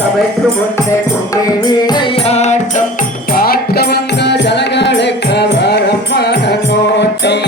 சபைக்கு முன்னே கொண்டே வீணையாட்டம் காக்க வந்த ஜனங்களுக்கு வரமான நோட்டம்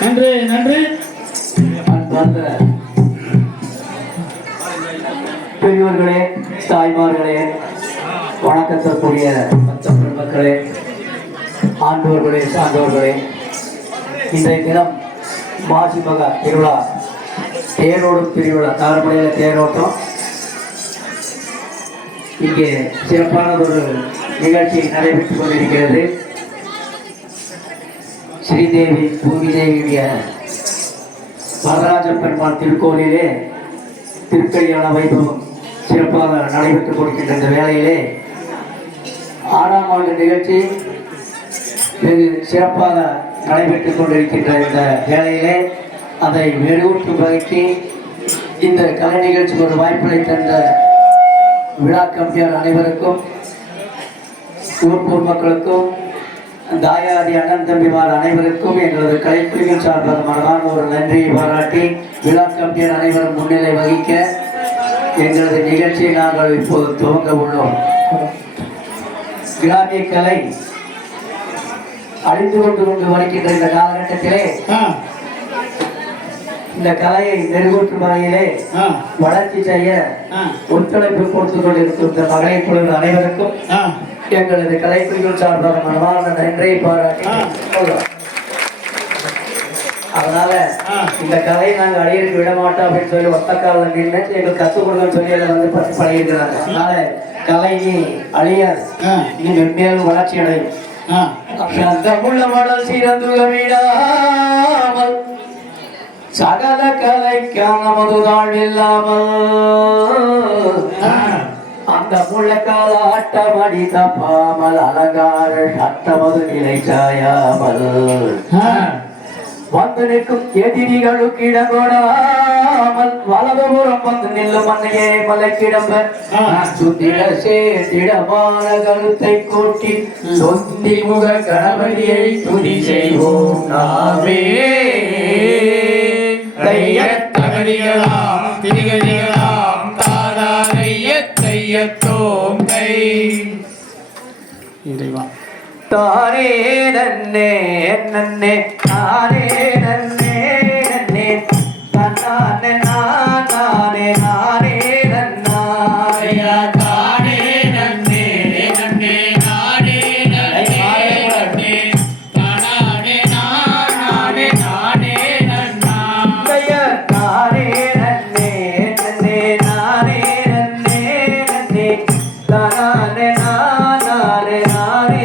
நன்றி நன்றி. பெரியவர்களே, தாய்மார்களே, வணக்கத்திற்குரிய மக்களே, ஆண்டோர்களே, சான்றோர்களே, இன்றைய தினம் மாசி மகா திருவிழா தேரோடும் திருவிழா தாரமடையில தேரோட்டம் இங்கே சிறப்பானதொரு நிகழ்ச்சி நடைபெற்றுக் கொண்டிருக்கிறது. ஸ்ரீதேவி பூமிதேவியுடைய வரராஜ பெருமாள் திருக்கோயிலே திருக்கல்யாண வைபவம் சிறப்பாக நடைபெற்றுக் கொடுக்கின்ற இந்த வேளையிலே 6ஆம் ஆண்டு நிகழ்ச்சி வெகு சிறப்பாக நடைபெற்றுக் கொண்டிருக்கின்ற இந்த வேளையிலே அதை மெருகூட்டும் வகைக்கு இந்த கலை நிகழ்ச்சிக்கு ஒரு வாய்ப்பினை தந்த விழா கமிட்டியார் அனைவருக்கும், ஊர் மக்களுக்கும், தாயாதி அண்ணன் தம்பிமார் அனைவருக்கும் எங்களது கலைக்குழுவின் சார்பாக மனதான ஒரு நன்றியை பாராட்டி விழா கமிட்டியர் அனைவரும் முன்னிலை வகிக்க எங்களது நிகழ்ச்சியை நாங்கள் இப்போது துவங்க உள்ளோம். கிராமிய கலை அழிந்து கொண்டு வருகின்ற இந்த காலகட்டத்திலே இந்த கலையை மெருகூற்றும் வகையிலே வளர்ச்சி செய்ய ஒத்துழைப்பு கொடுத்துக் கொண்டிருக்கின்ற மகளிர் குழுவின் அனைவருக்கும் எங்களது கலைக்குழுவின் சார்பாக மனமார்ந்த நன்றியை பாராட்டி அதனால இந்த கலையை நாங்கள் அழியிருக்கு விட மாட்டோம் அப்படின்னு சொல்லி ஒத்த காலம் நின்று எங்களுக்கு கற்றுக் கொடுக்கணும்னு சொல்லி அதை வந்து பற்றி பழகிருக்கிறாங்க. அதனால கலை நீ அழியாது, நீ மென்மேலும் வளர்ச்சி அடையும். தமிழ மடல் சீரந்துள்ள வீடாமல் சகல கலைக்கான மதுதாள் இல்லாமல் அந்த முள்ளக்கால ஆட்டமடி தப்பாமல் அலங்கார சட்டமது நிலை சாயாமல் வந்து நிற்கும் எதிரிகளுக்கு இடங்கொடாமல் வலதுபுறம் வந்து நில்லும் மண்ணையே மலைக்கிடம்ப சுத்திட சேத்திடமான கருத்தை கூட்டி சொந்தி முக கணபதியை துதி செய்வோம் நாமே. தகதிகளாம் திரிகதிகளாம் தாதாரைய தையத்தோம் கை இறைவா தானே நன்னே நன்னே தானே நன்னே நன்னே தன்னானே நானே நானே நன்னாயா தானே நன்னே நன்னே நானே நன்னே தானே நானே நானே நன்னாயா தானே நன்னே நன்னே நானே நன்னே நன்னே தானே நானே நானே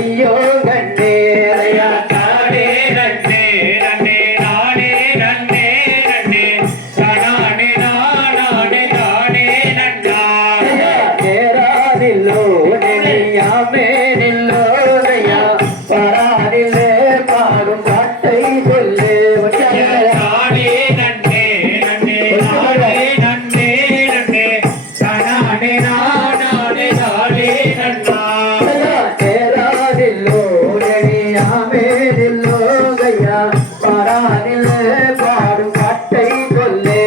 ஐயோ கண்ணே ஐயா நானே நன்னே நன்னே நானே நன்னே நன்னே நானே நானே நானே நன்னா நேரானில்லோ நெறியாமே நில்லோ ஐயா பரானில்லே பாடும் பாட்டை சொல்லு நானே நன்னே நன்னே நானே நன்னே நன்னே நானே நானே நானே நன்னா நேரானில்லோ நெறியாமே நில்லோ ஐயா பரானில்லே பாடும் பாட்டை சொல்லு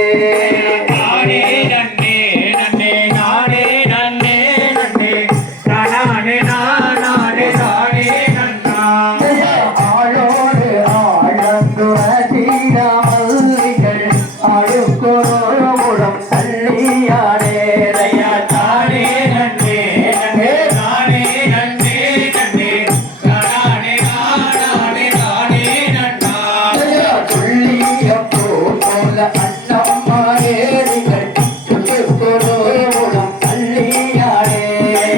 நானே நன்னே நன்னே நானே நன்னே நன்னே நானே நானே நானே நன்னா ஆளோடு ஆழந்துர தீராமல்லிகள் அழுக்கோரம் தள்ளியாடே ஐயா நானே நன்னே நன்னே நானே நன்னே நன்னே நானே நானே நானே நன்னா துள்ளிய போல அண்ணம்மாரேரிகள் அழுக்கோரம் தள்ளியாடே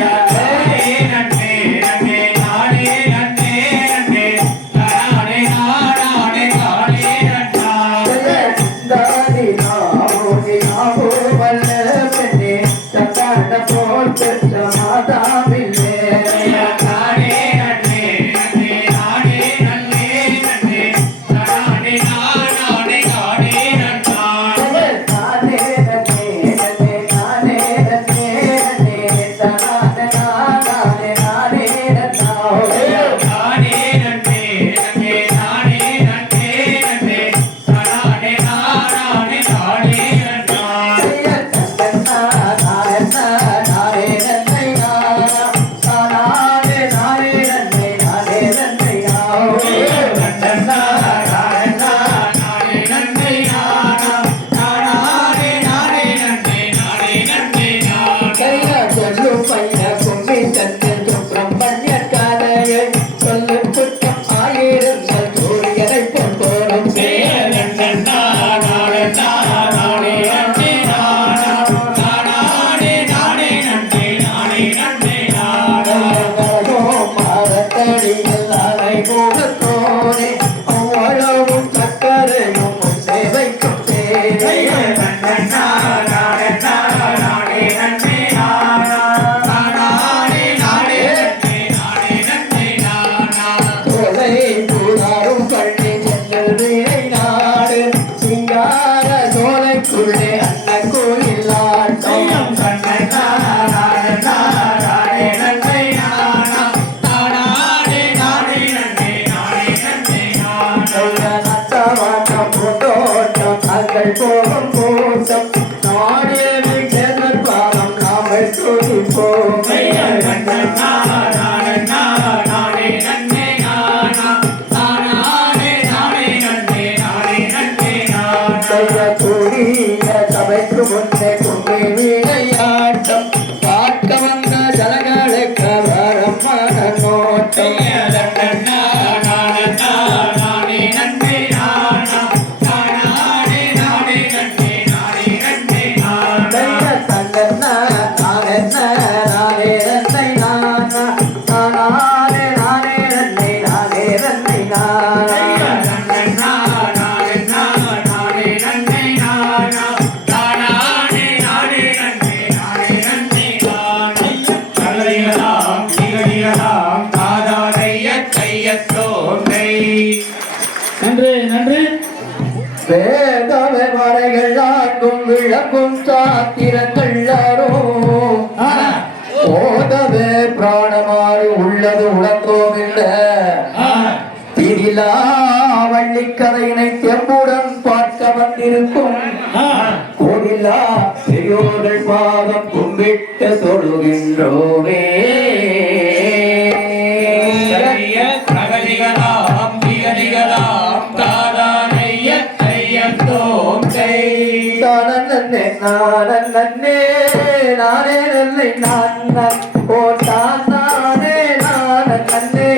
நானே நன்னே நன்னே நானே நன்னே நன்னே நானே நானே நானே நன்னா தாதி நாமோதி நாமோ வல்ல பெண்ணே தக்காண்ட போல் பெற்ற மாதாவில்லே நானே நன்னே நன்னே நானே நன்னே நன்னே நானே நானே நானே நன்னா நானே நன்னே நன்னே நானே நன்னே நன்னே தானே நானே நானே நன்னா நானே நன்னே நன்னே நானே நன்னே நன்னே நானே நானே நானே நன்னா நன்னா நானா நானே நன்னே நானா நானே நானே நன்னே நானே நன்னே நானா நன்னா நானே நானே நன்னே நானா நானே நானே நன்னே நானே நன்னே நானா சக்கரையும் சேவைக்கும் தேவை நன்னா நானே நானே நன்னே நானா நானே நானே நன்னே நானே நன்னே நானா கோலை பூதாரும் பள்ளி செல்லுதிரை நாடு சிங்கார சோலைக்குள்ளே அன்ன கோயில் ஆட்டம் நானே நன்னே நானா நானே நானே நன்னே நானே நன்னே நானா நத்தவாட்டம் பூந்தோட்டம் அங்கள் போகும் கூட்டம் நாடேவி கேதர் பாலம் நாமல் துடிப்போம் கூடிய சபைக்கு முன்னே கும்பி விளையாட்டம் பார்க்க வந்த ஜனங்களுக்கு வரம் மன நோட்டம் நன்றி நன்றி. வேதவே மறைகள் ஆக்கும் விளக்கும் சாத்திரங்கள் யாரும் ஓதவே பிராணமாறு உள்ளது உலகோம் இல்ல திரிலா வள்ளிக்கதையினை தெம்புடன் பார்க்க வந்திருக்கும் கோவிலா பெரியோர்கள் பாதம் கும்பிட்டு தொழுகின்றோமே பிரகதிகளாம் திகதிகளாம் தாதானைய கையத்தோம் நன்னே நானே நானே நல்லை நான் ஓ தான் நானே நானே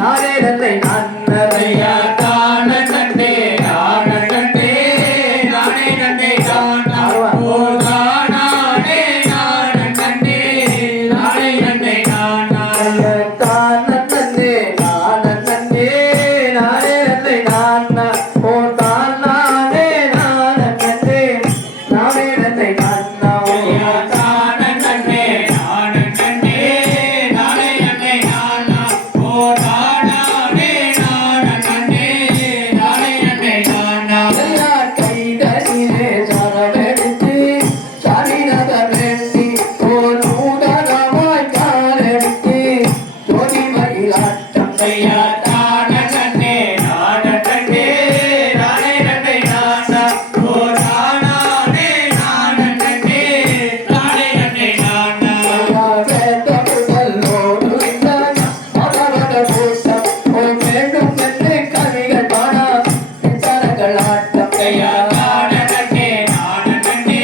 நானே நல்லை நன்னையா தான் ஐயா தான நன்னே நான நன்னே நானே நன்னே நானா ஓ நானே நான நன்னே நானே நன்னே நானா ஐயா தான நன்னே நான நன்னே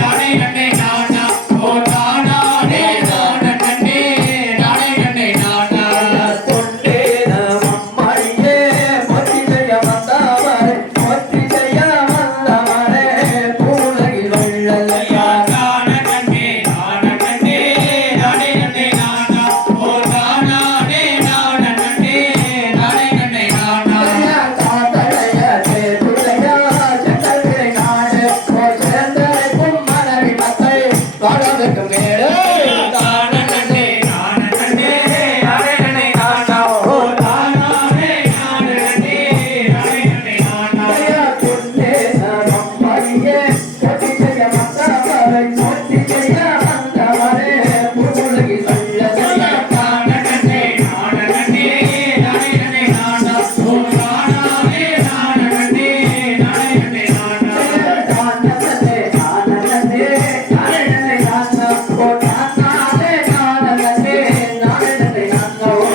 நானே நன்னே நானா ஓ நானே நான நன்னே நானே நன்னே நானா ஐயா தான நன்னே நான நன்னே நானே நன்னே நானா ஓ நானே நான நன்னே நானே நன்னே நானா தான நன்னே நான நன்னே நானே நன்னே நானா ஓ நானே நான நன்னே நானே நன்னே நானா தான நன்னே நான நன்னே நானே நன்னே நானா ஓ நானே நான நன்னே நானே நன்னே நானா தான நன்னே நான நன்னே நானே நன்னே நானா ஓ நானே நான நன்னே நானே நன்னே நானா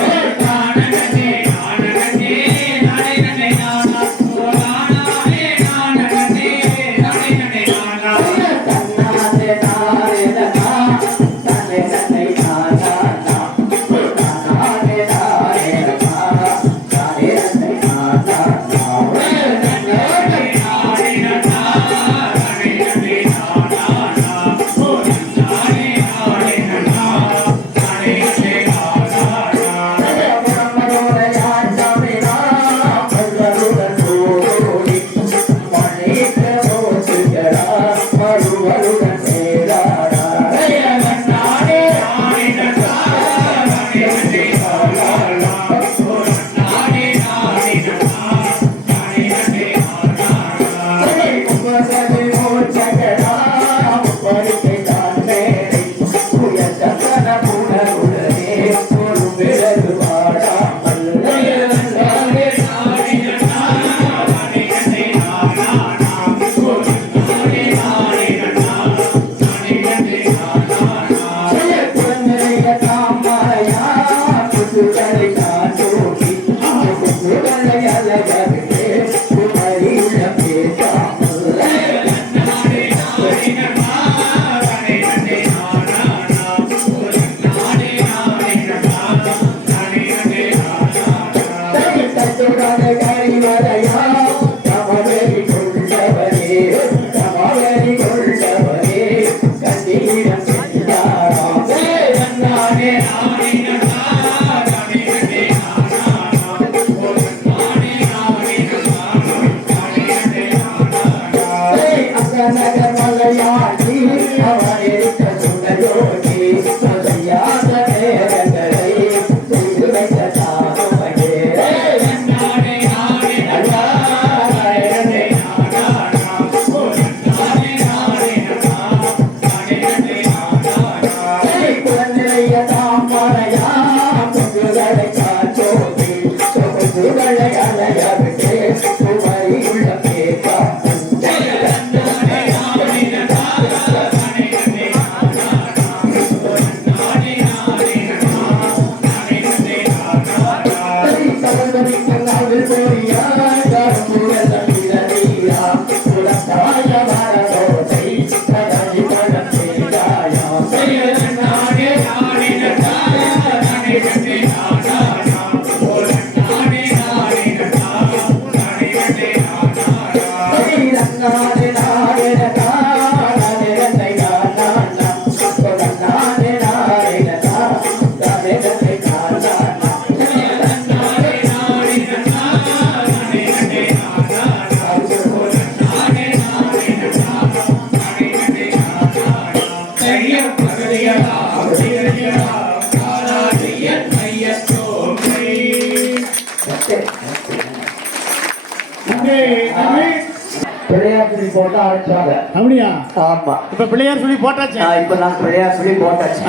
பிள்ளையார் சொல்லி போட்டு ஆரம்பிச்சாங்க. அப்படியா? ஆமா. இப்ப பிள்ளையார் சொல்லி போட்டாச்சு. இப்ப நான் பிள்ளையார் சொல்லி போட்டாச்சு.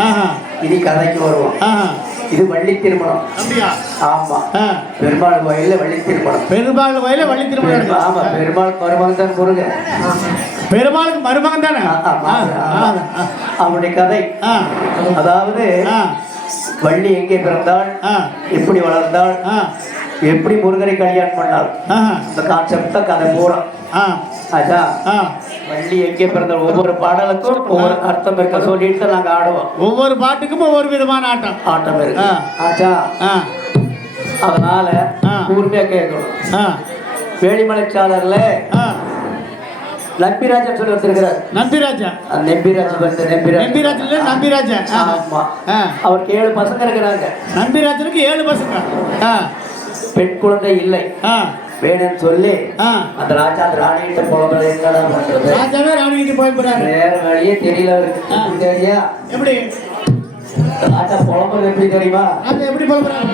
இனி கதைக்கு வருவோம். இது வள்ளி திருமணம். அப்படியா? ஆமா. ஆ. பெருமாள் கோயில்ல வள்ளி திருமணம். பெருமாள் கோயில வள்ளி திருமணம் நடக்குது. ஆமா, பெருமாள் மருமகன் தான் முருகன். பெருமாளுக்கு மருமகன் தானே? அவனுடைய கதை. அதாவது வள்ளி எங்கே பிறந்தாள், எப்படி வளர்ந்தாள், எப்படி முருகனை கல்யாணம் பண்ணாள், இந்த கான்செப்ட் தான் கதை பூரா. அதான் வள்ளி எங்கே பிறந்தாள். ஒவ்வொரு பாடலுக்கும் ஒவ்வொரு அர்த்தம் இருக்க சொல்லிட்டு நாங்க ஆடுவோம். ஒவ்வொரு பாட்டுக்கும் ஒவ்வொரு விதமான ஆட்டம் இருக்கு. ஆச்சா, அதனால கூர்மையா கேட்கணும். வேலிமலைச்சாளர்ல நம்பிராஜன் சொல்லி வச்சிருக்கிறார். நம்பிராஜா ஆமா. அவருக்கு 7 பசங்க இருக்கிறாங்க. நம்பிராஜனுக்கு 7 பசங்க. பெண் குழந்தை இல்லை வேணும்னு சொல்லி அந்த ராஜா அந்த ராணிகிட்ட போகிறது. என்னடா பண்றது, ராஜாவே ராணிகிட்ட போய் போறாரு. வேற வழியே தெரியல அவருக்கு. தெரியா எப்படி ராஜா புலம்புறது எப்படி தெரியுமா? ராஜா எப்படி புலம்புறாரு?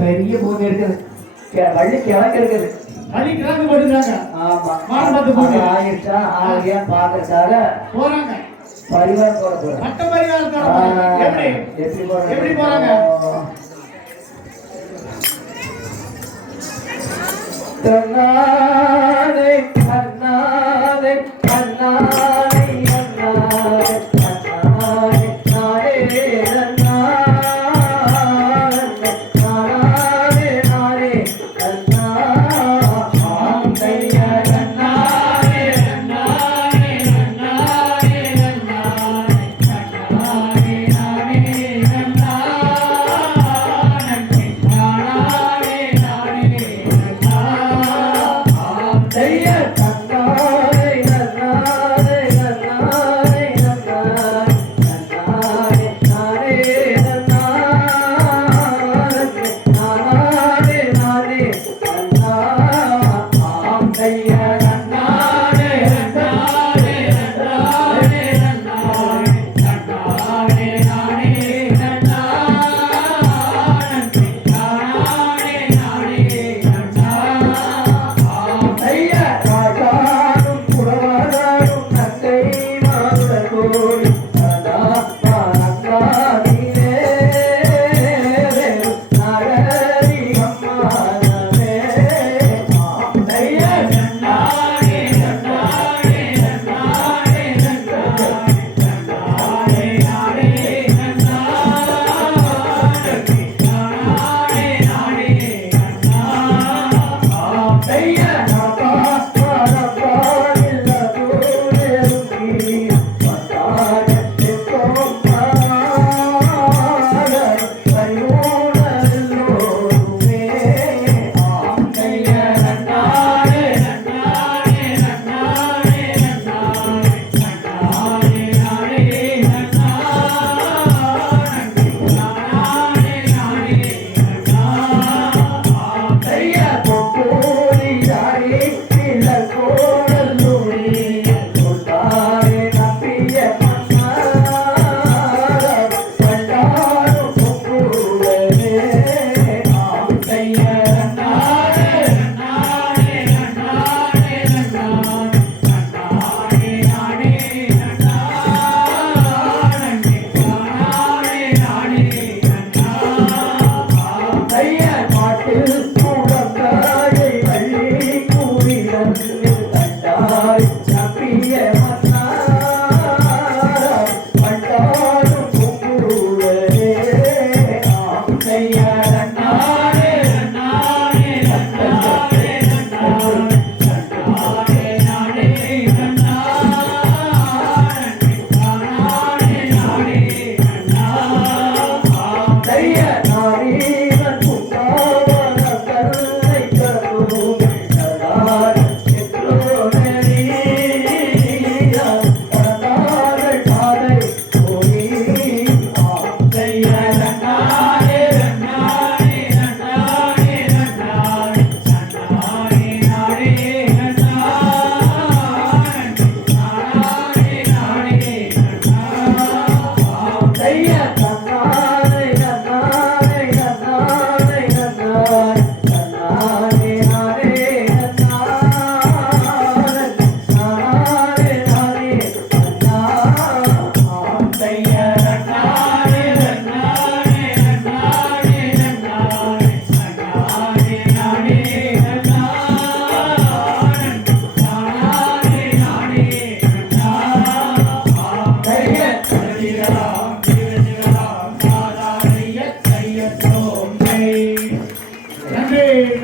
பெரிய பூமி இருக்குது. வள்ளி கிழக்கு இருக்குது. வள்ளி கிழக்கு போட்டுருக்காங்க. ஆமா, ஆயிடுச்சா ஆகியா பாக்குறதுக்காக போறாங்க. பரிவாரம் போட போறாங்க. மட்ட பரிவாரம் எப்படி போறாங்க? கண்ணாடை கண்ணாடை கண்ணாடை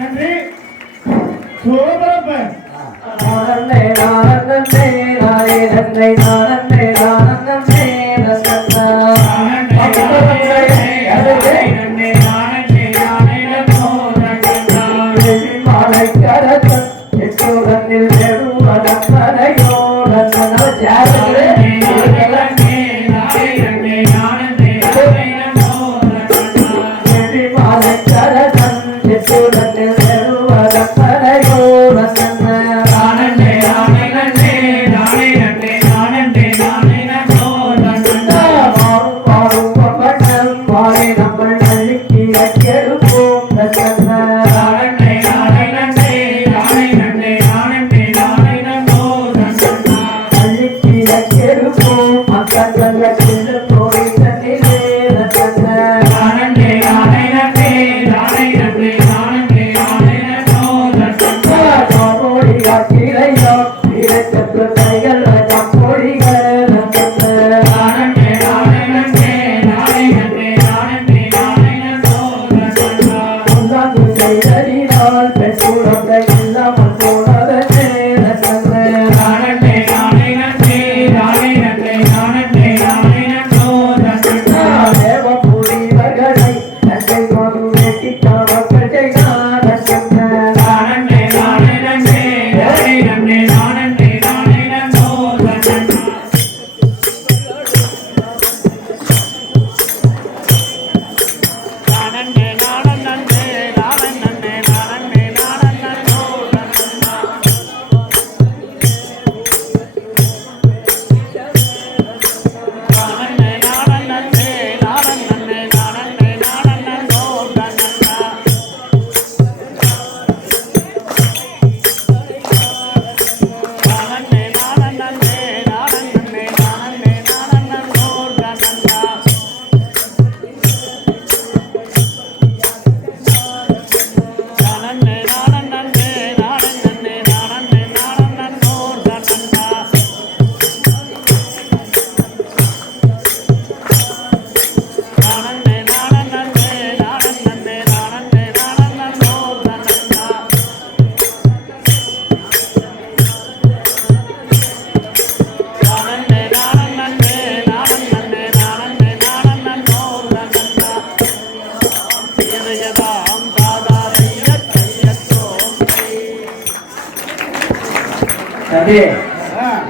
நன்றி சூப்பரப்ப நானே நானே நானே நன்னை நானே நானே நன்னா மாலை கரத்தன் எட்டோகனில் நெடுவடப்பனையோ நன்னா ஜாதகரே மாலை கரத்தன் எட்டோகனில் நெடுவடப்பனையோ நன்னா மாலை நம்ம நல்லிக்கு எடுப்போம் நன்னா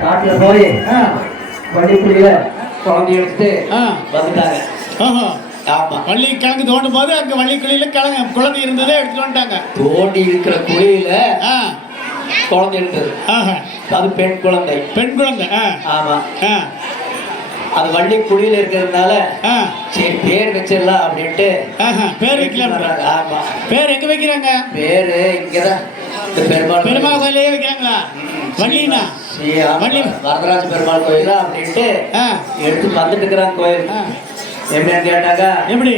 காட்டுல போய் பள்ளிக்குடியில குழந்தை எடுத்துட்டு வந்துட்டாங்க. ஆமா, வள்ளி கிழங்கு தோண்டும் போது அங்க வள்ளிக்குழியில கிழங்கு குழந்தை இருந்ததே எடுத்துட்டு வந்துட்டாங்க. தோண்டி இருக்கிற குழியில குழந்தை இருந்தது. அது பெண் குழந்தை. பெண் குழந்தை. ஆமா, அது வள்ளி குழியில இருக்கிறதுனால சரி பேர் வச்சிடலாம் அப்படின்ட்டு பேர் வைக்கலாம். ஆமா, பேர் எங்க வைக்கிறாங்க? பேரு இங்கதான் பெருமாள் கோயிலே வைக்கிறாங்களா? வள்ளினா வள்ளி வரதராஜ பெருமாள் கோயிலா அப்படின்ட்டு எடுத்து வந்துட்டு இருக்கிறாங்க கோயில். எப்படின்னு கேட்டாங்க, எப்படி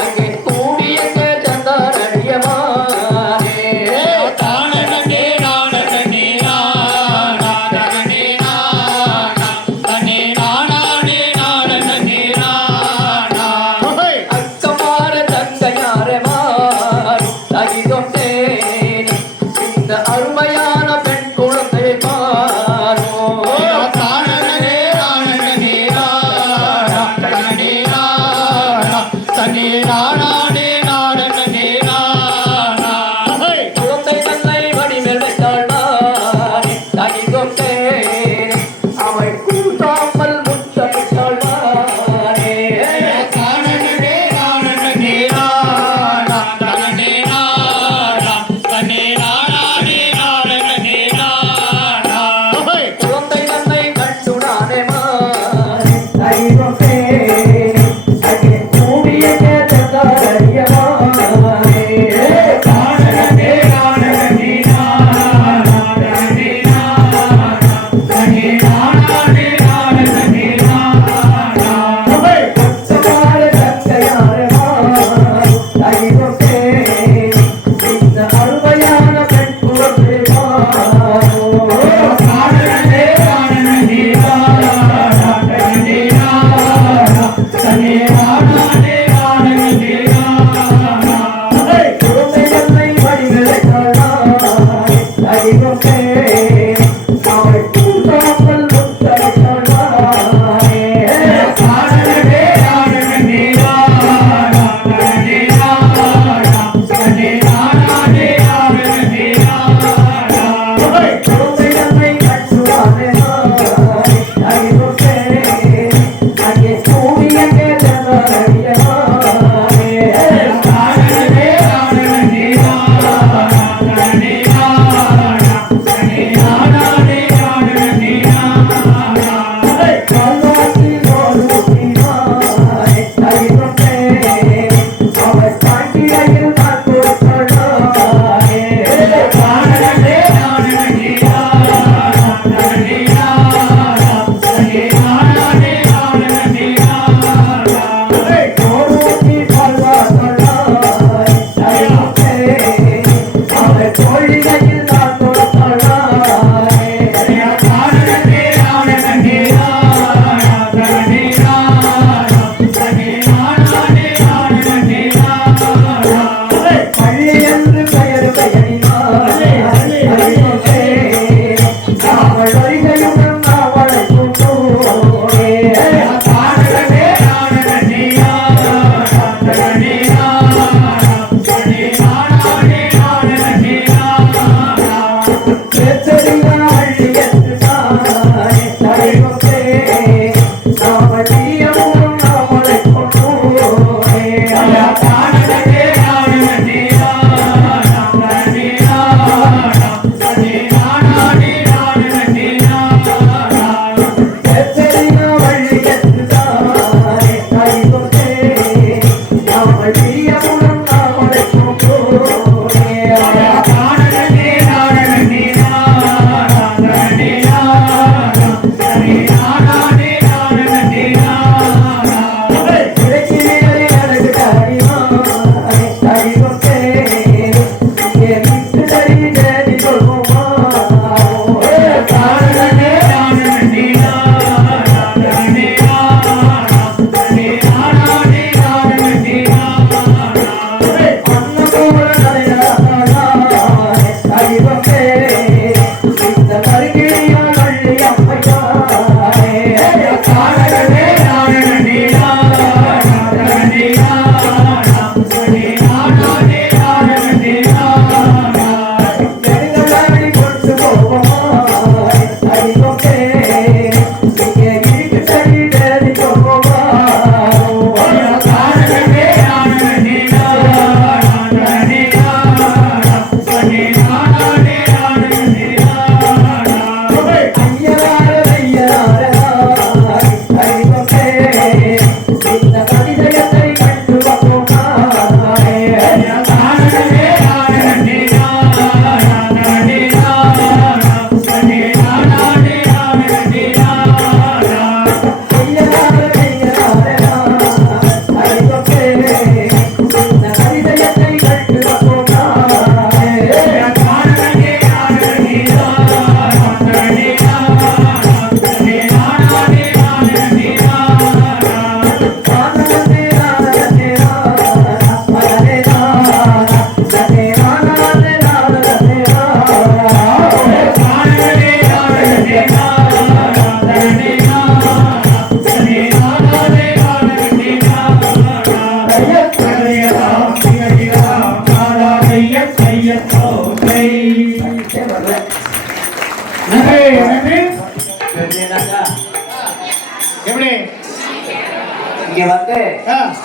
அங்கே கூடிய சந்தாரடியமா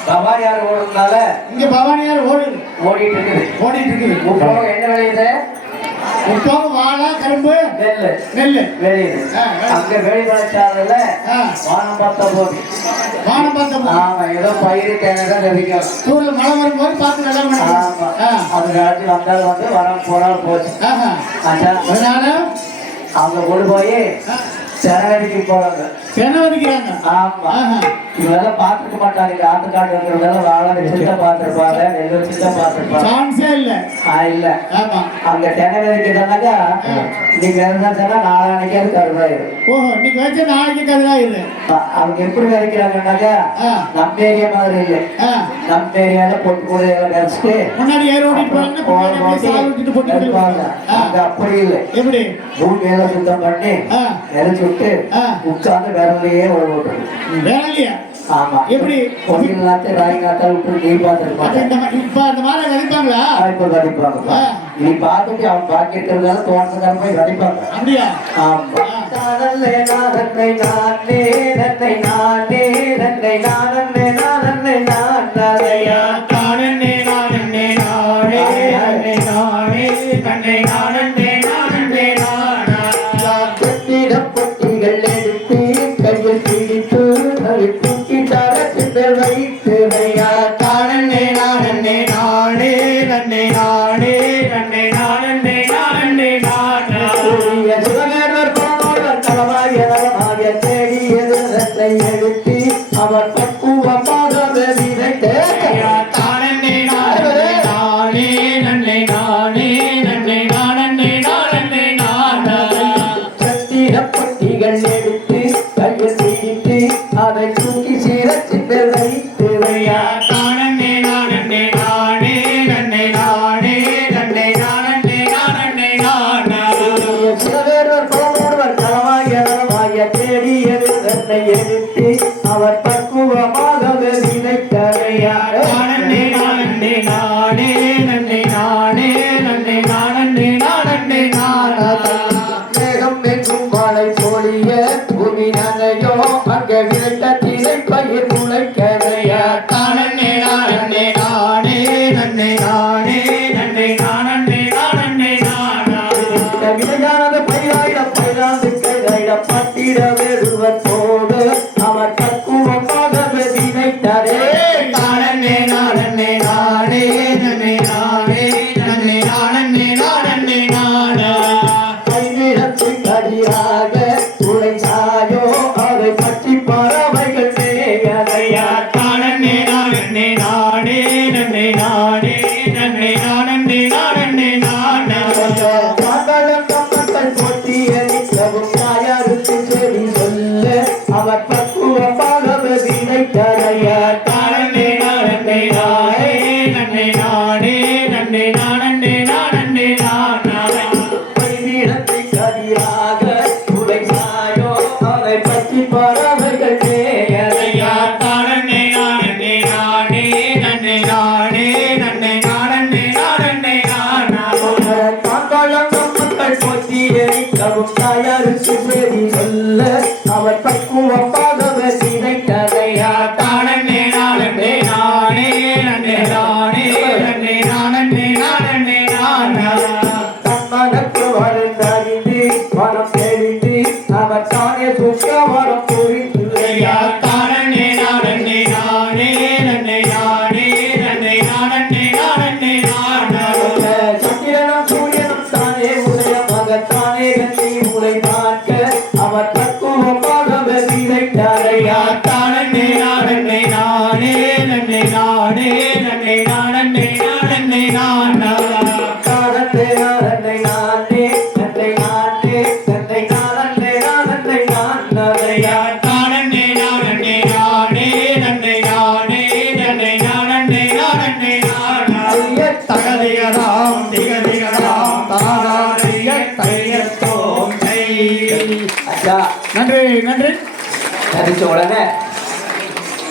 பவானியார் ஓடுறதுனால இங்க பவானியார் ஓடிட்டு ஓடிட்டு இருக்குது இருக்குது. என்ன விளையுது? முட்டோம் வாழை கரும்பு நெல்லு நெல்லு வெளியுது. அங்க வெளிவளச்சாலையில வானம் பார்த்த போது வானம் பார்த்த ஆமா ஏதோ பயிர் தேங்காய் தெரிவிக்கும். ஊர்ல மழை வரும்போது பார்த்து நல்லா ஆமா அது காலத்து வந்தாலும் வந்து வரம் போனாலும் போச்சு. ஆச்சா அதனால அவங்க கொண்டு போய் ஜனவரிக்கு போறாங்க. செனவதிக்கிறாங்க. ஆமா இவெல்லாம் பார்த்துக்க மாட்டாங்க. இந்த ஆட்டுக்காடு இருக்கிறதெல்லாம் வாழை வச்சுட்டு பார்த்துருப்பாங்க, நெல் வச்சுட்டு பார்த்துருப்பாங்க. சான்ஸே இல்ல. இல்ல ஆமா அங்க தென்னவதிக்கு தானாக்கா நீங்க இருந்தா நாளானைக்கே அது கருவாயிரு. ஓஹோ நீங்க வச்ச நாளைக்கு கதிராயிரு. அவங்க எப்படி விதைக்கிறாங்கன்னாக்கா நம்ம ஏரியா மாதிரி இல்லை. நம்ம ஏரியால பொட்டு கூடையெல்லாம் கரைச்சிட்டு முன்னாடி ஏர் ஓடிட்டு போவாங்க. அங்க அப்படி இல்லை. எப்படி பூமியெல்லாம் சுத்தம் பண்ணி நெரிச்சு விட்டு உட்கார்ந்து விரலையே ஓடுறது. வேலையா? ஆமா எப்படி பொண்ணில் நாத்து ராய் நாத்தா விட்டு நீ பார்த்துருப்பாங்க. இப்ப அந்த மாதிரி கழிப்பாங்களா? இப்ப கடிப்பாங்க. நீ பார்த்துட்டு அவன் பாக்கெட் இருந்தாலும் தோட்டத்துக்கார போய் கடிப்பாங்க. அப்படியா? ஆமா நானே நானே நானே நன்னை நானே நன்னை நானே நானே நானையா நானே நானே நானே நானே நானே நன்னை நானே நானே நானா பொட்டிகள் எடுத்து கையில் பிடித்து தூக்கி தரத்தில் வைத்து வையா நானே நானே நானே நன்னை நானே நன்னை நானே நானே நானா சுகமேனர் போனோர் களவாய தேடியது ரத்தை எடுத்து அவர் பக்குவமாக விதைத்தே தானே நானே நானே நன்னை நானே நன்னை நானே நானே நானா பொட்டிகள் எடுத்து கையில் பிடித்து அதை தூக்கி சீரத்தில் வைத்து வையா தானே நானே நானே நன்னை நானே நன்னை நானே நானே நானா சிலவேறர் போனோர் களவாய தேடியது ரத்தை எடுத்து அவர் பக்குவமாக விதைத்தவையா நானே நானே நானே நன்னை நானே நன்னை நானே நானே நானா மேகம் எங்கும் மழை பொழிய பூமி நனையோ அங்க விளைத்த திரை பயிர் முளைக்கவையா தானே நானே நானே நன்னை நானே நன்னை நானே நானே நானா விளையாத பயிராயிட பயிராந்து கைதாயிட பட்டிட வேடுவத்தோடு அவர் பக்குவமாக விதைத்தாரே தானே நானே நானே நன்னை நானே நன்னை நானே நானே நானா கைநிலத்தில் கடியாக துளை சாயோ அதை பற்றி பறவைகள் மேயதையா தானே நானே நானே நன்னை நானே நன்னை நானே நானே நானா மக்கள் போட்டியடிக்கவும் தாயாருக்கு செடி சொல்ல அவர் பக்குவமாக விதைத்தரையா தானே நானே நானே நன்னை நானே நன்னை நானே நானே நானா கைநிலத்தை கதிராக துளை சாயோ அதை பற்றி பறவைகள் மேயதையா தானே நானே நானே நன்னை நானே நன்னை நானே நானே நானா மக்கள் போட்டியடிக்கவும் தாயாருக்கு செடி சொல்ல அவர் பக்குவமாக விதைத்தரையா தானே நானே நானே நன்னை நானே நன்னை நானே நானே நானா தன்மனக்கு வருந்தறிந்து மனம் தெரிந்து அவர் தானே சுக்க வரம் புரிந்துரையா தானே நானே நானே நன்னை நானே நன்னை நானே நானே நானா சந்திரனும் சூரியனும் தானே உதயமாகத்தானே கண்ணி உலை பார்க்க அவர் பக்குவமாக விதைத்தாரையா தானே நானே நானே நன்னை நானே நன்னை நானே நானே நானா காதத்தை நானே நானே நன்னை நானே நன்னை நானே நானே நானையா தானே நானே நானே நன்னை நானே நன்னை நானே நானே நானா தகதிகதாம் திகதிகதாம் தாராதிய தையத்தோம் ஜெய். அச்சா நன்றி நன்றி. தரிச்ச உடனே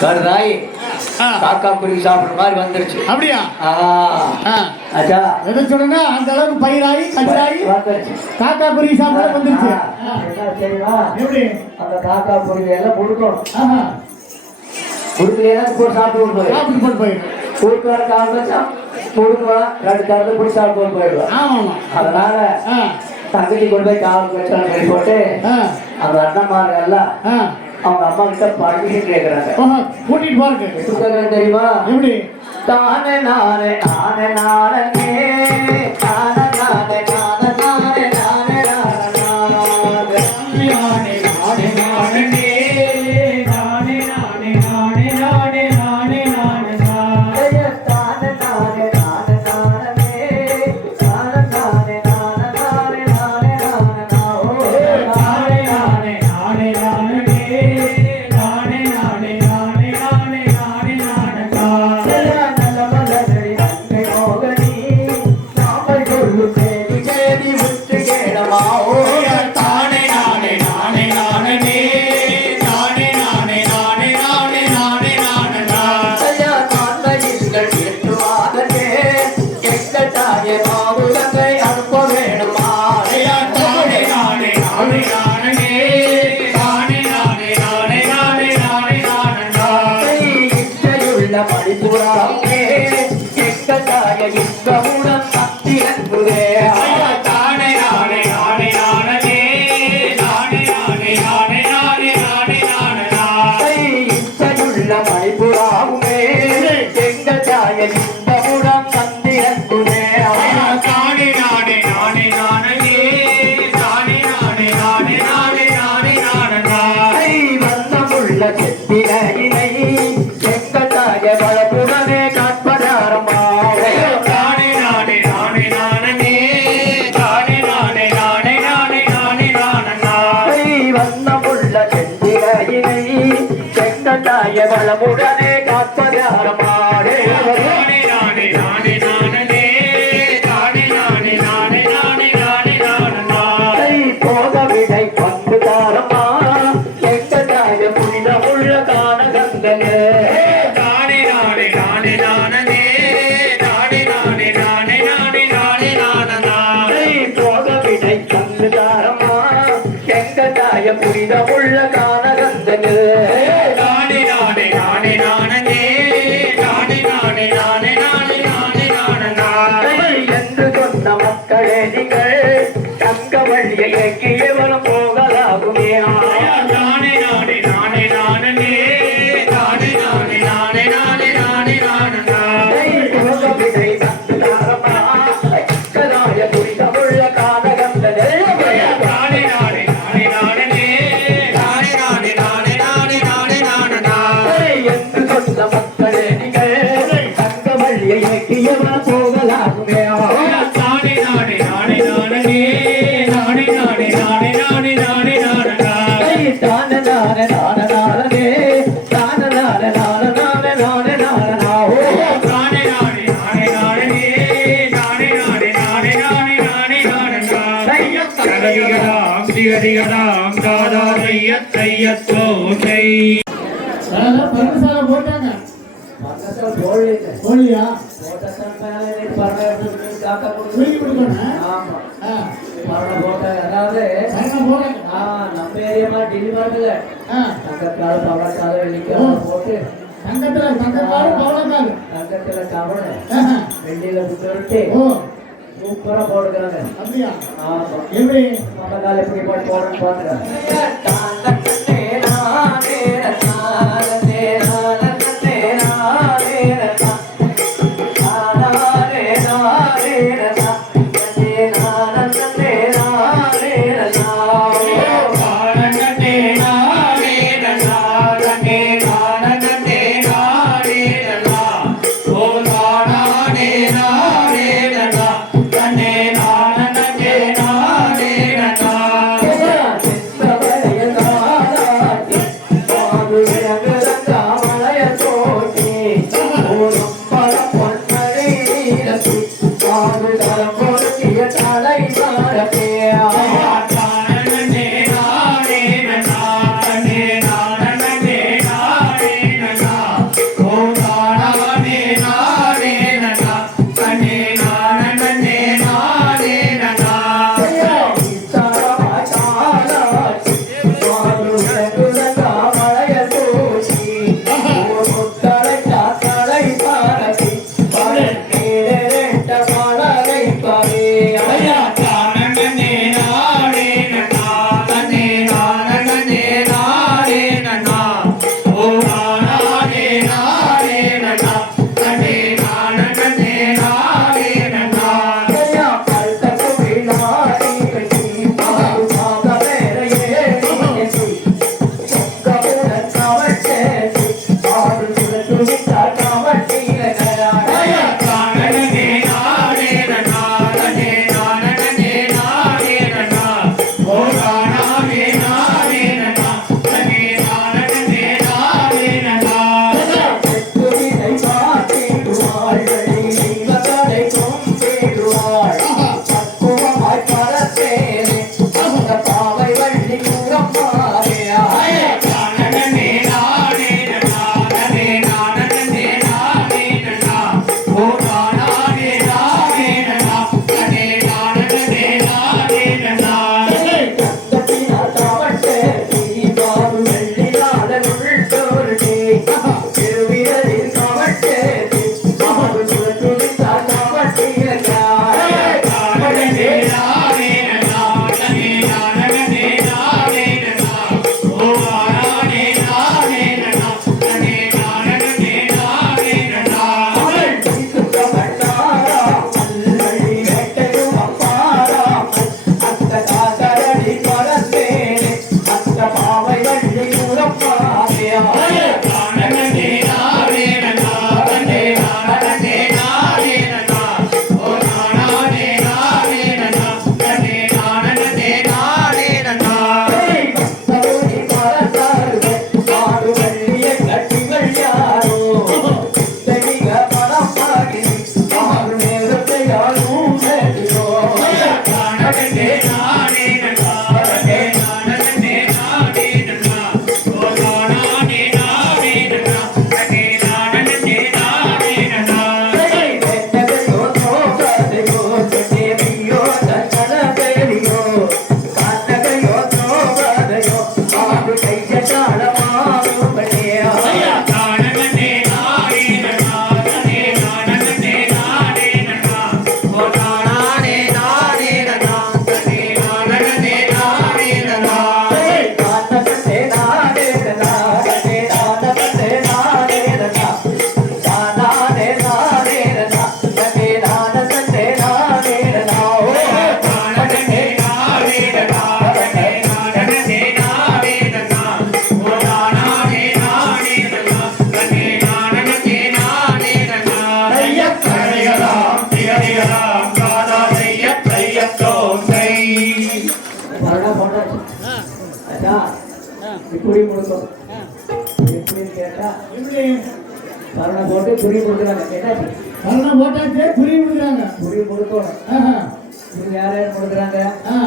கருதாய் ஆ, காக்கா குருவி சாப்பிடுற மாதிரி வந்துருச்சு. அப்படியா? ஆ, அச்சா எதை சொல்லுங்க அந்த அளவுக்கு பயிராகி கதிராகி வந்துருச்சு. காக்கா குருவி சாப்பிட வந்துருச்சு. என்ன தெரியுமா? எப்படி? அந்த காக்கா குருவி எல்லாம் கொடுக்கணும். ஆஹா. உடுக்கலையா போட்டு சாப்பிட்டு போய் சாப்பிட்டு போட்டு போயிடும். ஊருக்கு வர காலம் வச்சா முடுக்குவா 2 காலத்தை பிடி சாப்பிட்டு போயிடுவா. ஆமாமா. அதனால ஆ தங்கச்சி கொண்டு போய் காவல் வச்சாலும் கறி போட்டு ஆ அந்த அண்ணன்மார்கள் எல்லாம் ஆ அவங்க அம்மா கிட்ட பர்மிஷன் கேட்கறாங்க. ஓஹோ, கூட்டிட்டு போறக்கு கேட்கறது தெரியுமா? எப்படி? தானே நானே நானே நானே நானே நானே நானே நானே நானே வளமுடனே காப்பதாரமாடே போக விடை பந்து தாரமா எங்க தாய புனிதமுள்ள காணகங்களே போக விடை பந்து தாரமா எங்க தாய புனிதமுள்ள காணகங்களே என்று சொன்ன மக்களே நீங்கள் தங்க வழியை இயக்கியவனும் போகலாகுமே புரிதமுள்ள கானகங்களே என்று சொன்ன மக்களே நீங்கள் தங்க வழியை இயக்கியவனும் போகலாகுமே பர்மசாலை போட்டாங்க. போலியா? தூக்கி கொடுக்கணும். ஆ, அதாவது சரணம் போடுங்க. நம்ம ஏரியா டெலிவரில ஆ, தங்கக்கால பவளக்கால வெள்ளிக்கால போட்டு தங்கத்துல தங்கக்காரு பவளக்காரு. தங்கத்துல கவலை ஆஹா. வெள்ளியில விட்டு ஓ, சூப்பரா போடுறாங்க. அப்படியா? ஆமா எப்படி? நம்ம கால எப்படி போட்டு போடுறேன்னு பாத்துக்கிறேன். பாவே ஐயா தானே நானே நன்னா தன்னே நானே நானே நன்னா ஓ நானே நானே நன்னா தன்னே நானே நானே நன்னா ஐயா பல்தக்கு வினாடி கட்டி பாடு பாகவேரையே கபுர கவச்சே ஆடு சுரத்து விட்டா கவட்டில கராடே தானே நானே நன்னா தன்னே நானே நானே நன்னா ஓ நானே நானே நன்னா தன்னே நானே நானே நன்னா துவினை பாட்டிடுவாள் வழி தெய்வங்களை கொம்பிடுவாள் பக்குவமாய் பரத்தேனே அந்த பாவை வள்ளி கூறம்மாறியா தானே நானே நன்னா தன்னே நானே நானே நன்னா ஓ நானே நானே நன்னா தன்னே நானே நானே நன்னா கத்தத்தினா தாவட்டே தீபாவு வெள்ளினால உள்ளோருடே திருவிரலில் தாவட்டே பாவு சுரத்துவித்தா தாவட்டில தானே நானே நன்னா தன்னே நானே நானே நன்னா ஓ நானே நானே நன்னா தன்னே நானே நானே நன்னா சுத்தப்பட்டாரா வள்ளி வெட்டையும் அப்பாரா அத்த காதரடி பரத்தேனே அத்த பாவை வள்ளி கூறப்பாரியா தானே நானே நன்னா தன்னே நானே நானே நன்னா ஓ நானே நானே நன்னா தன்னே நானே நானே நன்னா பக்தரோடி பரத்தாரு ஆடு வள்ளிய கட்டிகள் யாரோ தெளிக பணம் பாடி ஆறு நேரத்தை யாரும் கேட்டோ தானே நானே நன்னா தன்னே நானே நானே நன்னா ஓ நானே நானே நன்னா தன்னே நானே நானே நன்னா வெட்டகையோ தோகதையோ தேவியோ தன்னதையோ காத்தகையோ தோகதையோ ஆடு கைய தாளமாடுபடியா தானே நானே நன்னா தன்னே நானே நானே நன்னா ஓ நானே நானே நன்னா தன்னே நானே நானே நன்னா காத்தகத்தே நாடே நாடே நாடகத்தே நாடே நாடே நாடே நாடே நாடகத்தே நாடே நாடே தானே நானே நன்னா தன்னே நானே நானே நன்னா ஓ நானே நானே நன்னா தன்னே நானே நானே நன்னா ஐயக்கரையலாம் திகழியலாம் காதா ஐயத்தையத்தோ சை பரடா போட்டாச்சு அச்சா இப்படி முழுக்கும் எப்படின்னு கேட்டா பரடா போட்டு குறி கொடுக்குறாங்க கேட்டாச்சு கரணம் போட்டாச்சு குறி விடுறாங்க குறி கொடுக்கணும் இது யார் யார் கொடுக்குறாங்க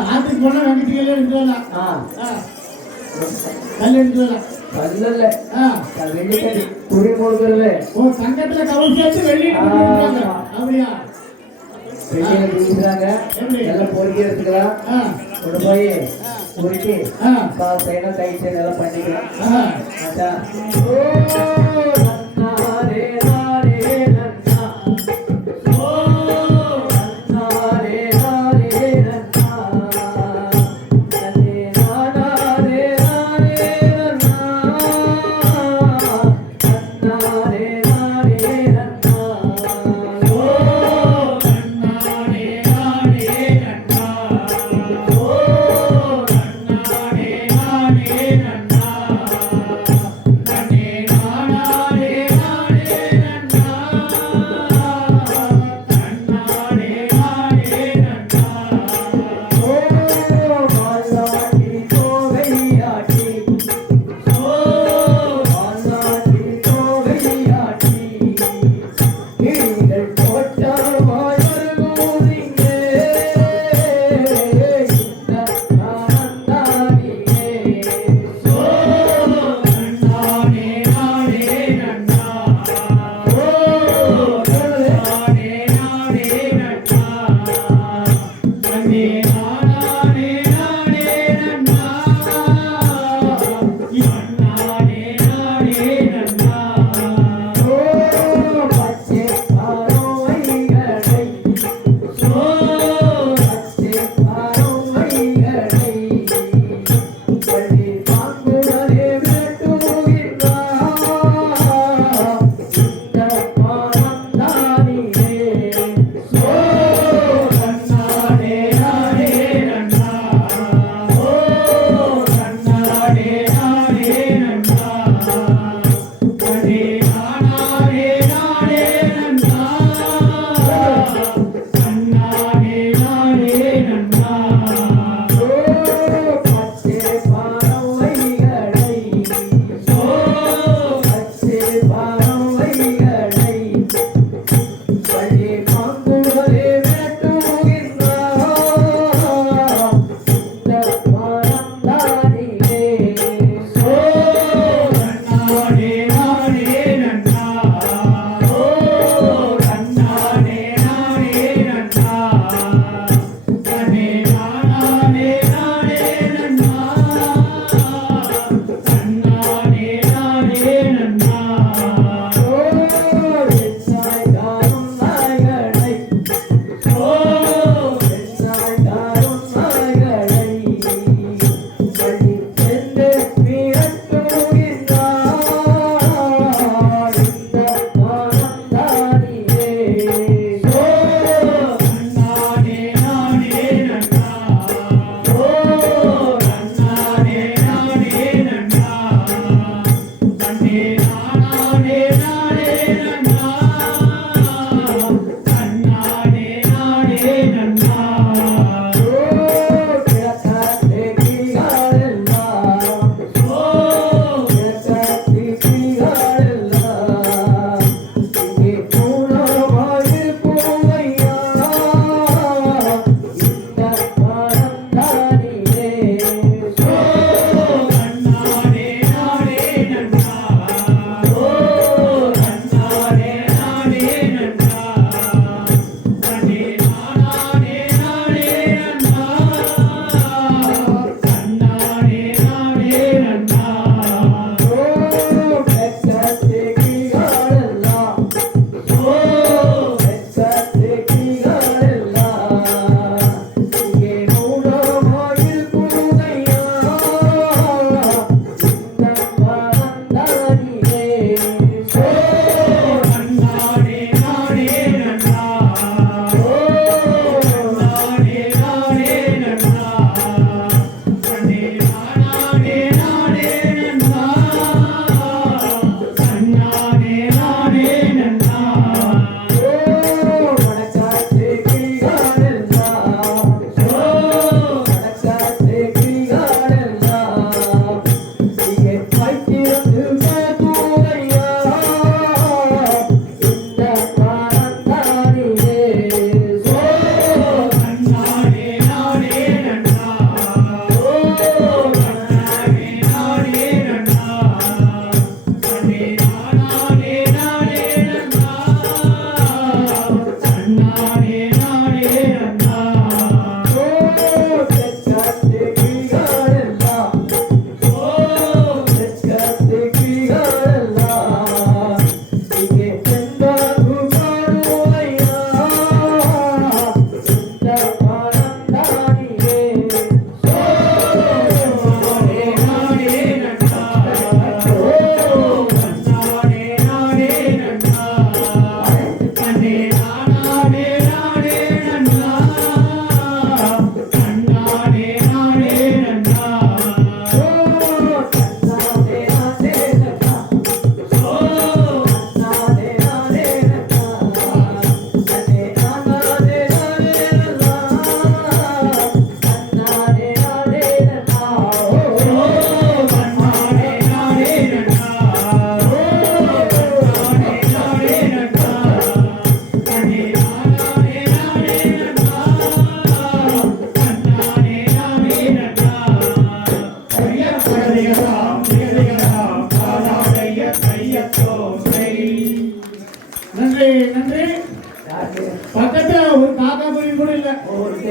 ஆத்துக்கு போனா வெங்கட்டி கல்ல எடுத்து வரலாம் கல் எடுத்து வரலாம் கல்லுல வெள்ளிக்கடி குறி கொடுக்குறது ஓ தங்கத்துல கவல் சேர்த்து வெள்ளி கொடுக்குறாங்க அப்படியா வெளியில கொடுக்குறாங்க எல்லாம் பொறுக்கி எடுத்துக்கலாம் கொண்டு போய் பொறுக்கி கால் செய்யணும் கை செய்யணும் எல்லாம் பண்ணிக்கலாம் அச்சா ஓ நன்னாரே நாரே நன்னா ஓ நன்னாரே நாரே நன்னா நன்னே நானாரே நாரே நன்னா நன்னாரே நாரே நன்னா ஓ நானே நானே நன்னா ஓ நானே நானே நன்னா நன்னே நானே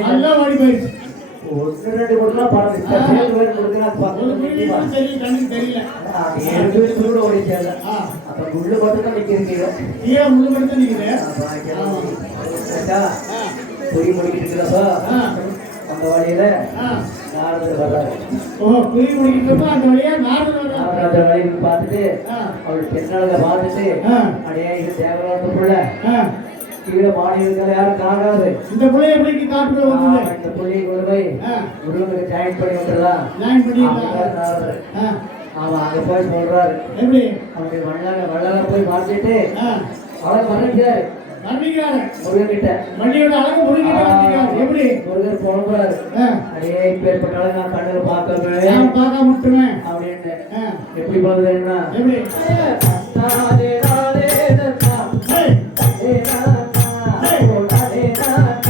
எல்லாம் ஓடி போயிடுச்சு. ஒன்று ரெண்டு கொடுக்கலாம் படம் சேர்ந்து பேர் கொடுக்கலாம் ஒரு குருவி கூட தெரியல, கண்ணுக்கு தெரியல. ஏழு பேர் கூட ஓடிச்சாங்க ஆ, அப்ப முள்ளு மட்டும் தான் நிக்கிறீங்க ஏன் முள்ளு மட்டும் தான் நிக்குது? பொறி முடிக்கிட்டு இருக்கிறப்ப ஆ, அந்த வழியில ஆ. நாரதர் வர்றாரு. ஓ, குருவி முடிக்கிறப்ப அந்த வழியா நாரதர் வர்றாரு. நாரதர் அந்த வழியில் பார்த்துட்டு ஆ, அவள் தென்னழக பார்த்துட்டு ஆ, அடையே இது தேவரான புள்ள ஆ. கீழே மாநிலங்கள் யாரும் காணாது இந்த புள்ளைய எப்படிக்கு காட்டுக்குள்ள வந்தது? இந்த புள்ளியை கொண்டு போய் ஆ, முருகனுக்கு ஜாயின் பண்ணி விட்டுறலாம் ஜாயின் பண்ணிருக்காங்க. நாரதர் ஆ, அவன் அங்க போய் சொல்றாரு எப்படி? அவனுடைய வள்ளல போய் பார்த்துட்டு ஆ, அவளை மறைக்கிறாரு நம்பிக்கிறாரு. முருகன் கிட்ட வண்டியோட அழகு முருகிட்ட நம்பிக்கிறாரு. எப்படி? முருகன் புலம்புறாரு ஆ, அடே இப்பேற்பட்டாலும் நான் கண்ணுல பார்க்கவே நான் பார்க்க முட்டுவேன். அப்படின்னு ஆ, எப்படி போகுதுன்னா எப்படி? நானே நானே நன்னா ஏய், ஏ நானா ஓ நானே நானா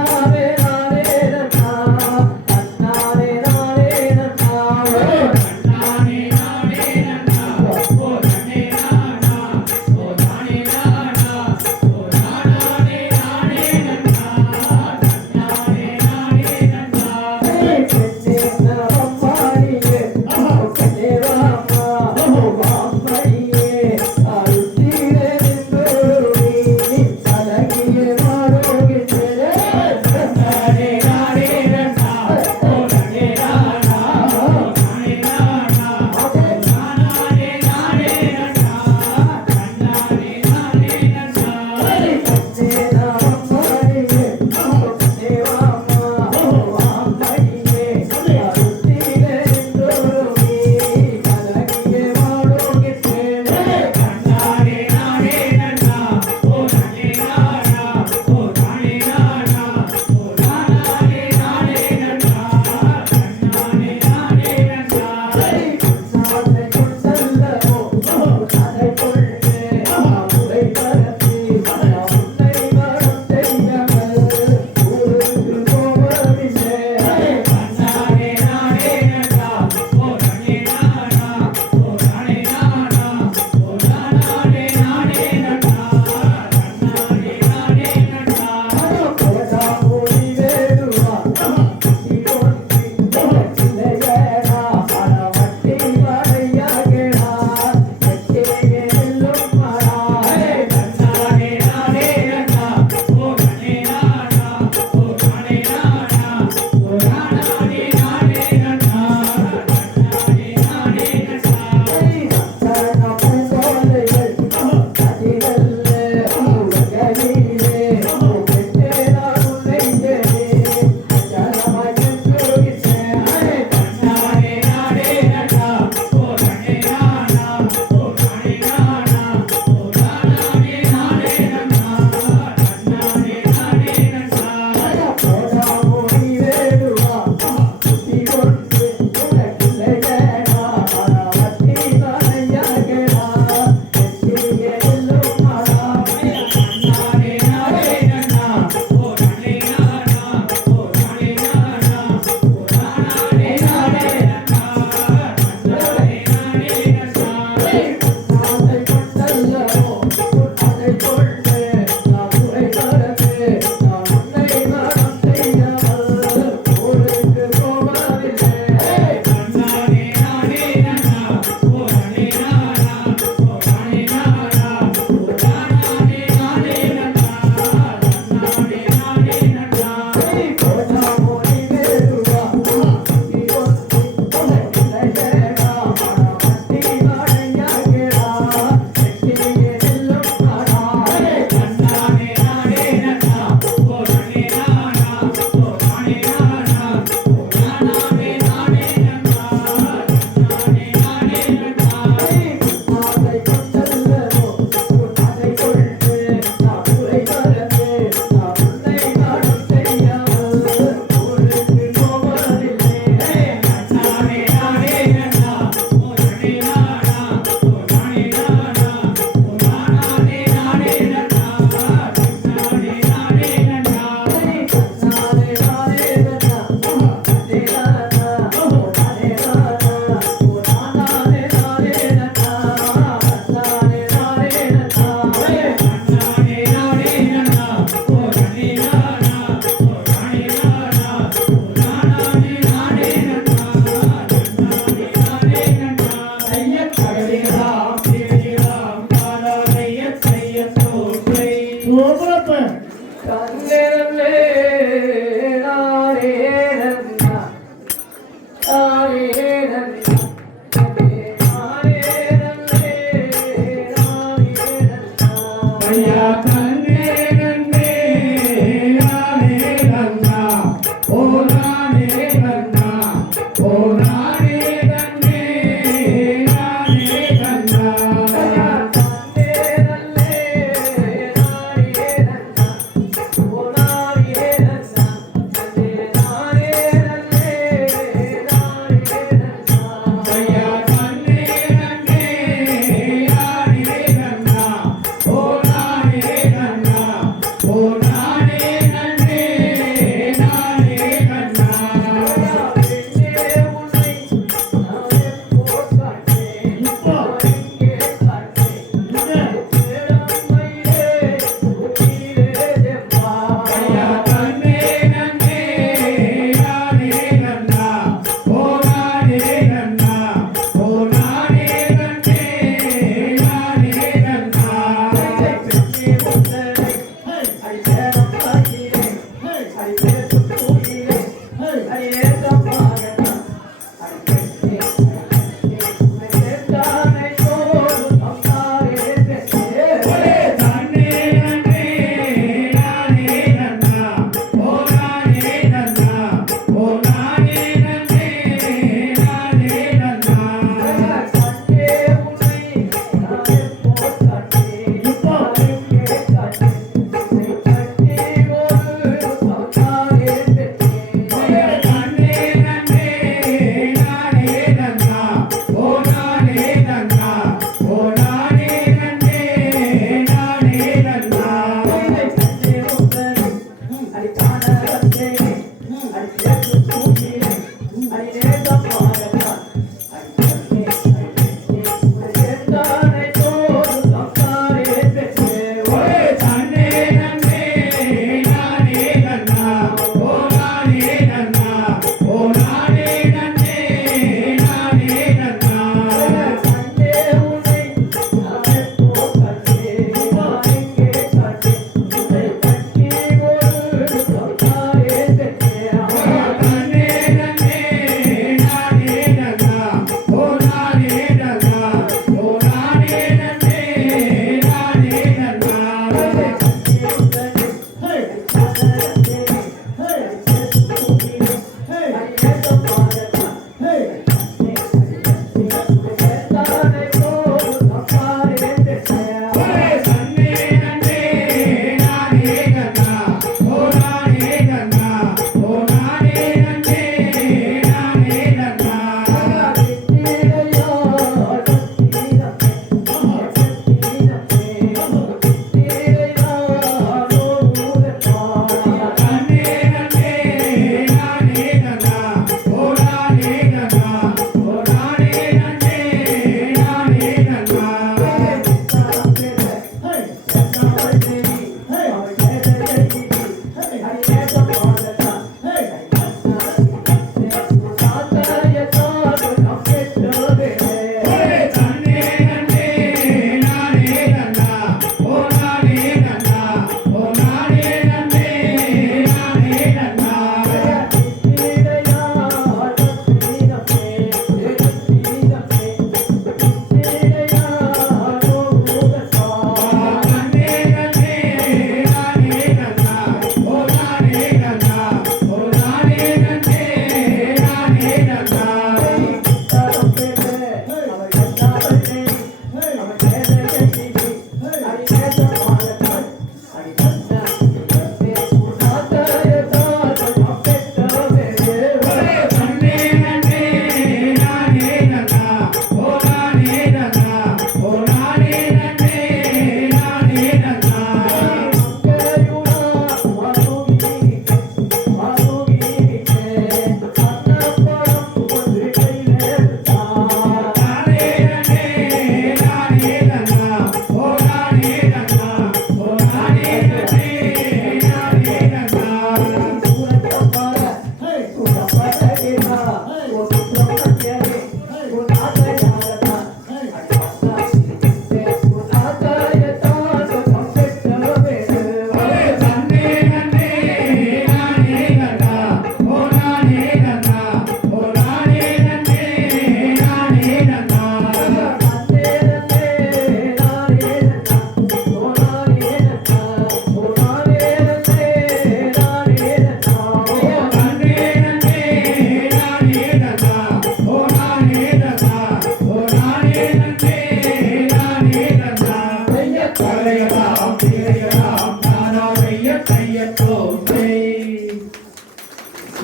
நானே நானே நன்னா நானே நானே நன்னா நானே நானே நன்னா ஓ நானே நானா ஓ நானே நானா ஓ நானே நானே நன்னா நானே நானே நன்னா ஏய் கண்ணே நாமமாடியே கண்ணே ராமா ஓ மாமடியே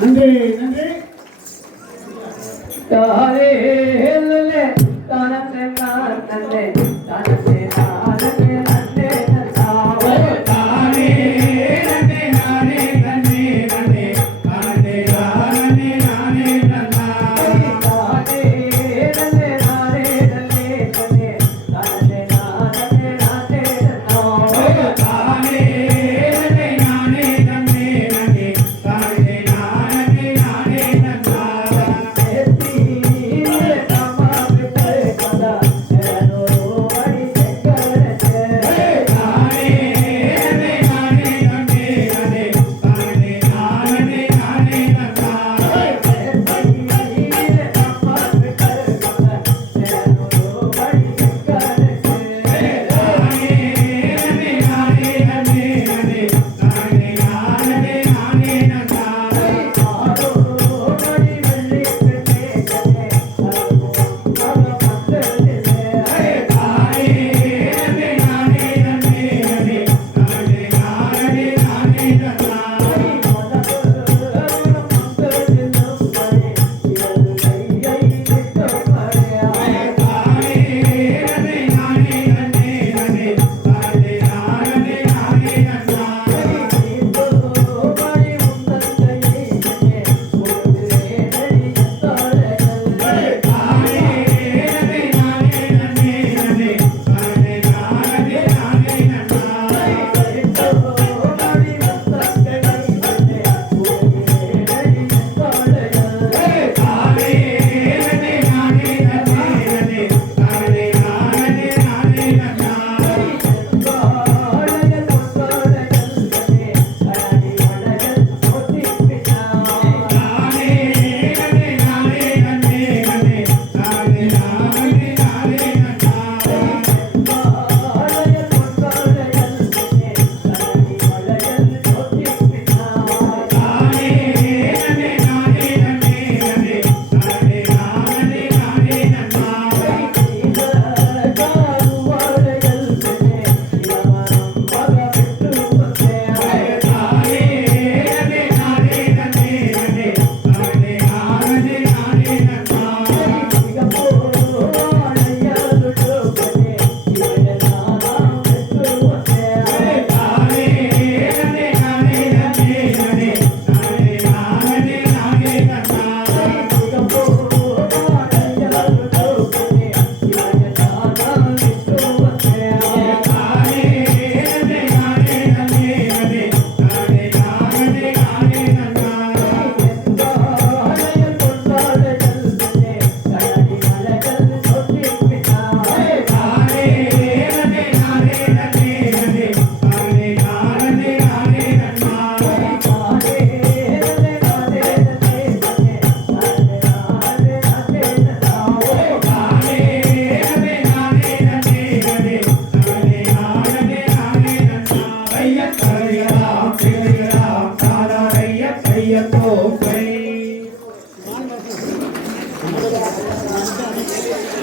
நன்றி நன்றி. தாரே ஹெல்லே தானே நானே தானே நானே நன்னே நன்னாவே தானே நன்னே நானே நன்னே நன்னே தானே நானே நானே நன்னாவே தானே நன்னே நானே நன்னே நன்னே தானே நானே நானே நன்னாவே தானே நன்னே நானே நன்னே நன்னே தானே நானே நானே நன்னாவே ஏத்தி கமா விட்டே கதா ஏனோ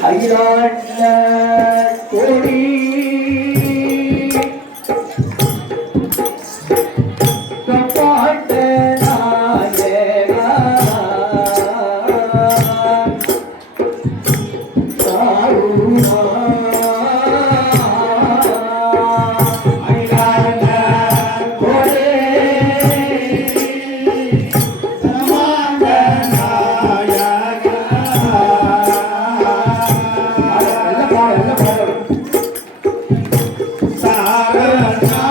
அகிலாண்ட கோடி கப்பாட்ட நாயகா சாருமா அகிலாண்ட கோடி பிரம்மாண்ட நாயகா சாரணா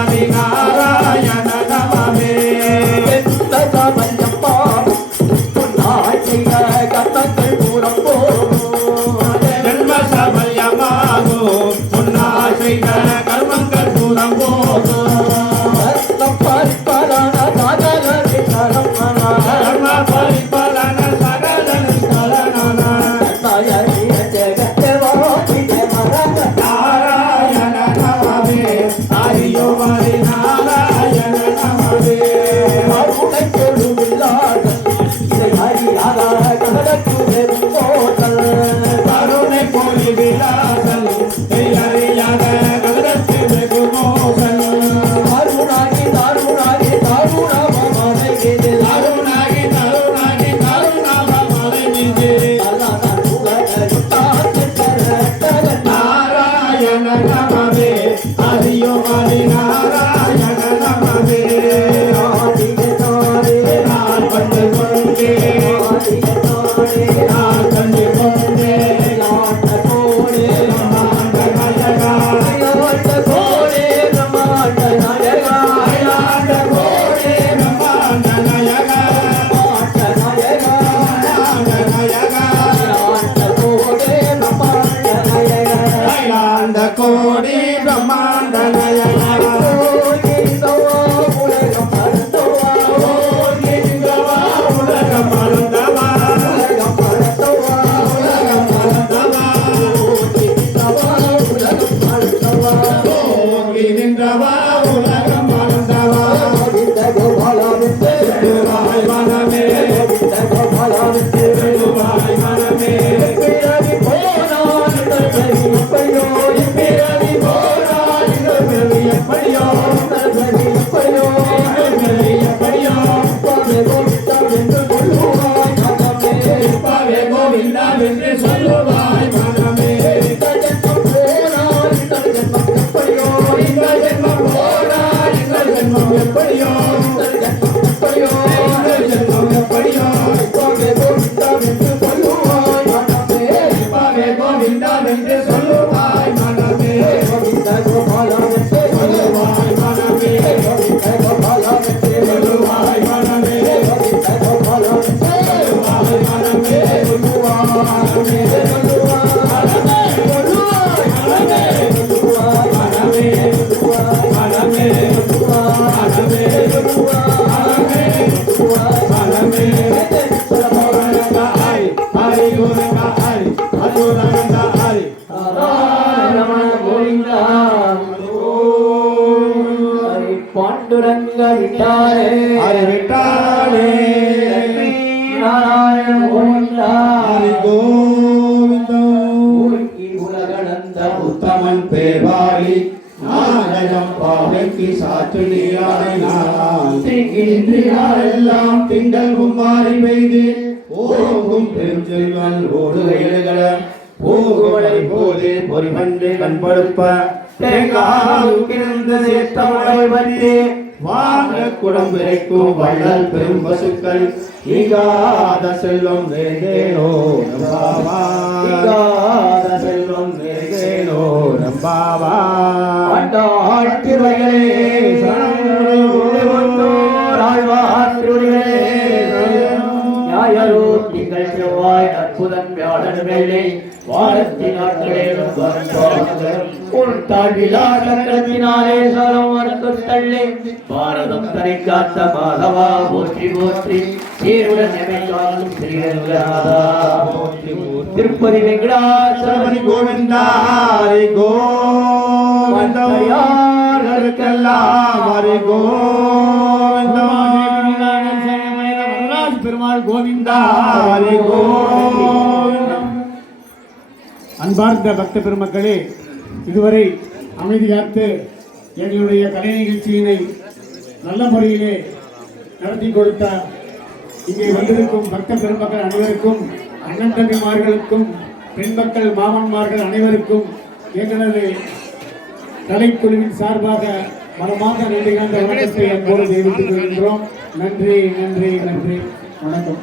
மாறி நாராயண நமவே ஜென்ம சபல்யமாகோ முன்னால் செய்த கர்மங்கள் தூரம் போகும் கர்ம பரிபலன சகல நிஷ்கலனான நாராயண நமவே ஹரியோ ஹரி நாராயண நமவே கருணை பொழி விலாசல் அறியாத கருடத்து வெகு மோசல் அருணாகி தருணாகி கருணாமலை மீது நாராயண நமவே ஹரியோ ஹரி நாராயண நமவே நான் வந்து கொண்டே நான் கண்டு கொண்டே கோடி பிரம்மாண்ட உலகம் அழுந்தவா போகி நின்றவா உலகம் அழுந்தவா திருவாய் மனமே திருவாய் மனமே கோவிந்தா என்று சொல்லுவாய் மனமே இந்த ஜென்மம் போனா இந்த ஜென்மம் எப்படியோ கோவிந்தா என்று சொல்லுவாய் மனமே சொல்லுவாய் மனமே சொல்லுவாய் மனமே பாண்டுரங்க விட்டாரே ஹரி விட்டாளே நாராயண கோவிந்தா ஹரி கோவிந்தோ உலகளந்த உத்தமன் பேர்வாழி நாயகம் பாவைக்கு சாற்று நீராடினான் எல்லாம் திங்கள் கும்மாரி பெய்து ஓகும் பெருஞ்செல்வன் ஓடுகையிடுகள போகுவடை போது பொறிவந்து கண்படுப்ப தேங்காவுக்கிருந்த சேத்தமடை வந்து வாங்க குடம் விரைக்கும் வள்ளல் பெரும் பசுக்கள் ஈகாத செல்வம் வேதேனோ நம்பாவா ஈகாத செல்வம் வேதேனோ நம்பாவா ஆண்டாட்டிவைகளே ஞாயிறு திங்கள் செவ்வாய் அற்புதன் வியாழன் வெள்ளை வாரத்தின் நாட்களேலும் உன் தாழ்விழா சக்கரத்தினாலே சரம் மறுத்து தள்ளி பாரதம் தரை காத்த மாதவா போற்றி போற்றி சீருடன் எமைக்காலும் ஸ்ரீரங்கநாதா திருப்பதி வெங்கடாச்சலபதி கோவிந்தா ஹரி கோவிந்தா யாருக்கெல்லாம் ஹரி கோவிந்தா பெருமாள் கோவிந்தா ஹரி கோவிந்தா. அன்பார்ந்த பக்த பெருமக்களே, இதுவரை அமைதி காத்து எங்களுடைய கலை நிகழ்ச்சியினை நல்ல முறையிலே நடத்தி கொடுத்த இங்கே வந்திருக்கும் பக்த பெருமக்கள் அனைவருக்கும், அண்ணன் தம்பிமார்களுக்கும், பெண் மக்கள் மாமன்மார்கள் அனைவருக்கும் எங்களது கலைக்குழுவின் சார்பாக மனமார்ந்த நன்றி கலந்த வணக்கத்தை அன்போடு தெரிவித்துக் கொள்கின்றோம். நன்றி நன்றி நன்றி. வணக்கம்.